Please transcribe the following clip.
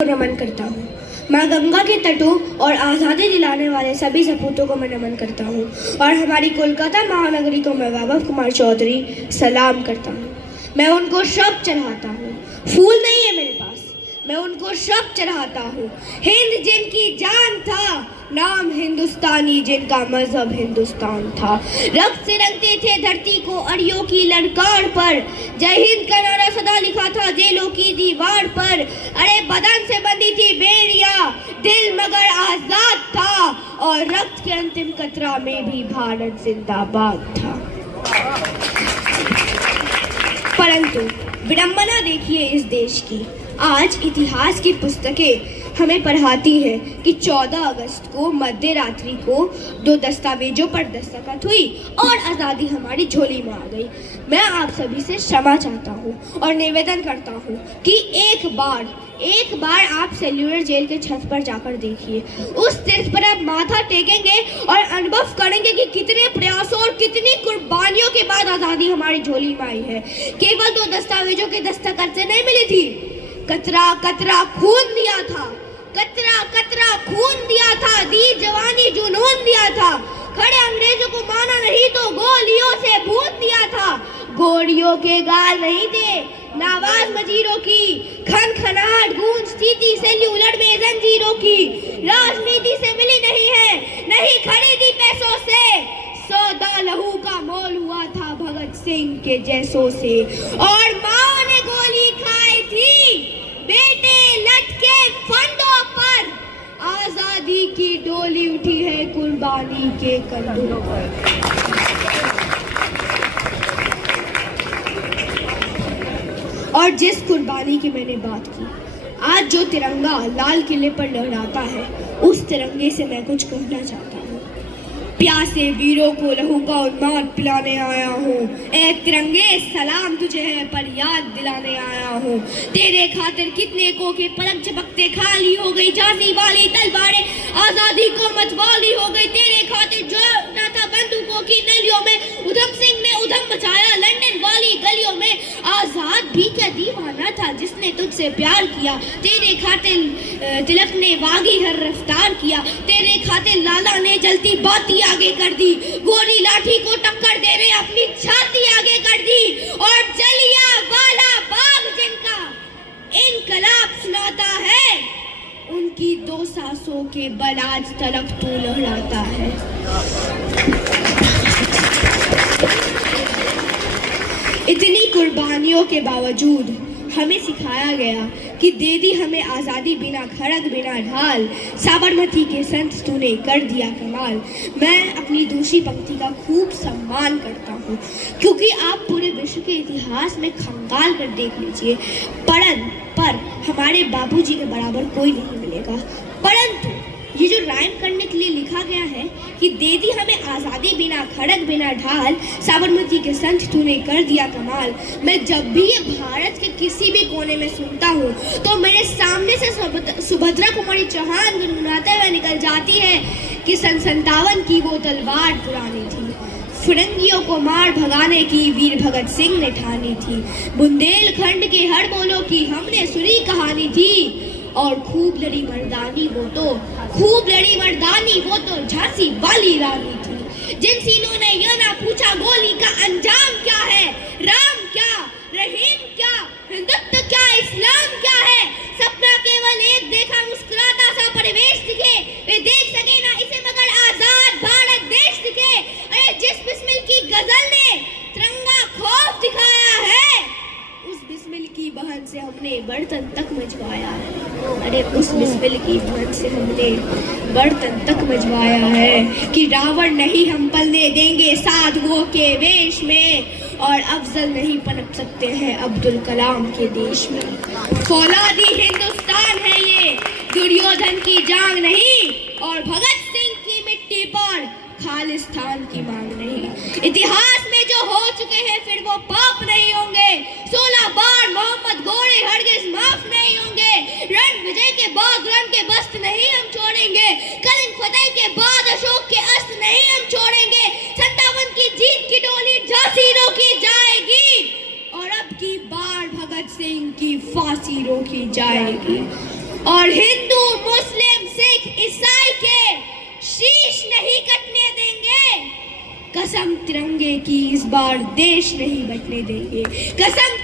नमन करता हूँ। माँ गंगा के तटों और आज़ादी दिलाने वाले सभी सपूतों को मैं नमन करता हूँ और हमारी कोलकाता महानगरी को मैं वैभव कुमार चौधरी सलाम करता हूँ। मैं उनको शब्द चढ़ाता हूँ, फूल नहीं है मेरे पास, मैं उनको शब्द चढ़ाता हूँ। हिंद जिनकी जान था, नाम हिंदुस्तानी जिनका मजहब हिंदुस्तान था। रक्त से रंगते थे धरती को अड़ियों की ललकार पर, जय हिंद का नारा सदा लिखा था जेलों की दीवार पर। अरे बदन से बंधी थी बेड़ियां, दिल मगर आजाद था और रक्त के अंतिम कतरा में भी भारत जिंदाबाद था। परंतु विडंबना देखिए इस देश की, आज इतिहास की पुस्तकें हमें पढ़ाती हैं कि 14 अगस्त को मध्य रात्रि को 2 दस्तावेजों पर दस्तखत हुई और आज़ादी हमारी झोली में आ गई। मैं आप सभी से क्षमा चाहता हूँ और निवेदन करता हूँ कि एक बार आप सेल्यूलर जेल के छत पर जाकर देखिए। उस तीर्थ पर आप माथा टेकेंगे और अनुभव करेंगे कि कितने प्रयासों और कितनी कुर्बानियों के बाद आज़ादी हमारी झोली में आई है। केवल 2 दस्तावेजों के दस्तखत से नहीं मिली थी, कतरा कतरा खून दिया था, कतरा कतरा खून दिया था, दी जवानी जुनून दिया था। खड़े अंग्रेजों को माना नहीं तो गोलियों से भून दिया था। गोलियों के गाल नहीं थे, नावाज मजीरों की खनखनाहट गूंजती थी सेल्यूलर में जंजीरों की। राजनीति से मिली नहीं है, नहीं खरीदी पैसों से, सौदा लहू का मोल हुआ था भगत सिंह के जैसों से। और माँ ने गोली खाई थी, बेटे लटके फंदों पर, आजादी की डोली उठी है कुर्बानी के कंधों पर। और जिस कुर्बानी की मैंने बात की, आज जो तिरंगा लाल किले पर लहराता है, उस तिरंगे से मैं कुछ कहना चाहता हूँ। प्यासे वीरों को लहू का उन्माद पिलाने आया हूँ, ए तिरंगे सलाम तुझे है पर याद दिलाने आया हूँ। तेरे खातिर कितने को के पलक झपकते खाली हो गई, झांसी वाली तलवारें आजादी को मतवाली हो गई। तेरे खातिर जो ना था बंदूकों की नलियों में, उधम सिंह ने उधम मचाया लंदन वाली गलियों में। आजाद भी क्या दीवाना था जिसने तुझसे प्यार किया। तेरे खातिर तिलक ने बागी हर रफ्तार किया, तेरे खातिर लाला ने जलती बाती आगे कर दी, गोली लाठी को टक्कर दे रहे अपनी छाती आगे कर दी। और जलियांवाला बाग जिनका इनकलाब सुनाता है, उनकी 2 सांसों के बल आज तलक तू लहराता है। इतनी कुर्बानियों के बावजूद हमें सिखाया गया कि दे दी हमें आज़ादी बिना खड़ग बिना ढाल, साबरमती के संत तूने कर दिया कमाल। मैं अपनी दूसरी पंक्ति का खूब सम्मान करता हूँ, क्योंकि आप पूरे विश्व के इतिहास में खंगाल कर देख लीजिए, पर हमारे बाबूजी के बराबर कोई नहीं मिलेगा। परंतु ये जो राइम करने के लिए लिखा गया है कि दे दी हमें आज़ादी बिना खड़ग बिना ढाल, साबरमती के संत तूने कर दिया कमाल, मैं जब भी ये भारत के किसी भी कोने में सुनता हूँ तो मेरे सामने से सुभद्रा कुमारी चौहान गुनगुनाते हुए निकल जाती है कि सन 57 की वो तलवार पुरानी थी, फिरंगियों को मार भगाने की वीर भगत सिंह ने ठानी थी, बुंदेलखंड के हर बोलों की हमने सुनी कहानी थी। और खूब लड़ी मर्दानी वो तो झांसी वाली रानी थी। जिन सीनों ने यह ना पूछा गोली का अंजाम क्या है, राम क्या, रहीम क्या, हिंदुत्व क्या, इस्लाम क्या है। सपना केवल एक देखा मुस्कुराता सा परिवेश दिखे, वे देख सके ना इसे मगर आजाद भारत देश दिखे। अरे जिस बिस्मिल की गजल ने तिरंगा खौफ दिखाया है, उस बिस्मिल की बहन से हमने बर्तन तक मजवाया है। अरे उस बिस्मिल की बहन से हमने बर्तन तक मजवाया है कि रावण नहीं हम पलने देंगे साधुओं के वेश में, और अफजल नहीं पनप सकते हैं अब्दुल कलाम के देश में। फौलादी हिंदुस्तान है ये, दुर्योधन की जांग नहीं, और भगत सिंह की मिट्टी पर खालिस्तान की मांग नहीं। इतिहास में जो हो चुके हैं फिर वो पाप नहीं होंगे, 16 बार मोहम्मद घोड़े हरगिज माफ नहीं होंगे। रण विजय के बाद रण के बस्त नहीं हम छोड़ेंगे, कलिंग फतेह के बाद अशोक के अस्त्र नहीं हम छोड़ेंगे। 57 की जीत की डोली झांसी रोकी जाएगी और अब की बार भगत सिंह की फांसी रोकी जाएगी। और हिंदू मुस्लिम सिख ईसाई के शीश नहीं कटने देंगे। कसम तिरंगे की इस बार देश नहीं बटने देंगे। कसम